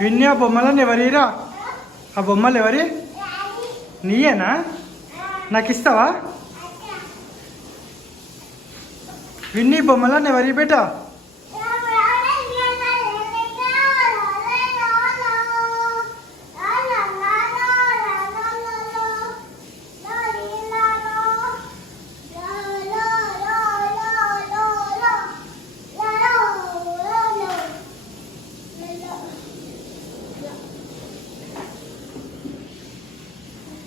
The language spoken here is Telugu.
విన్ని ఆ బొమ్మలను ఎవరిరా? ఆ బొమ్మలు ఎవరి? నీయేనా? నాకు ఇస్తావా? విన్ని బొమ్మలను ఎవరి బేటా?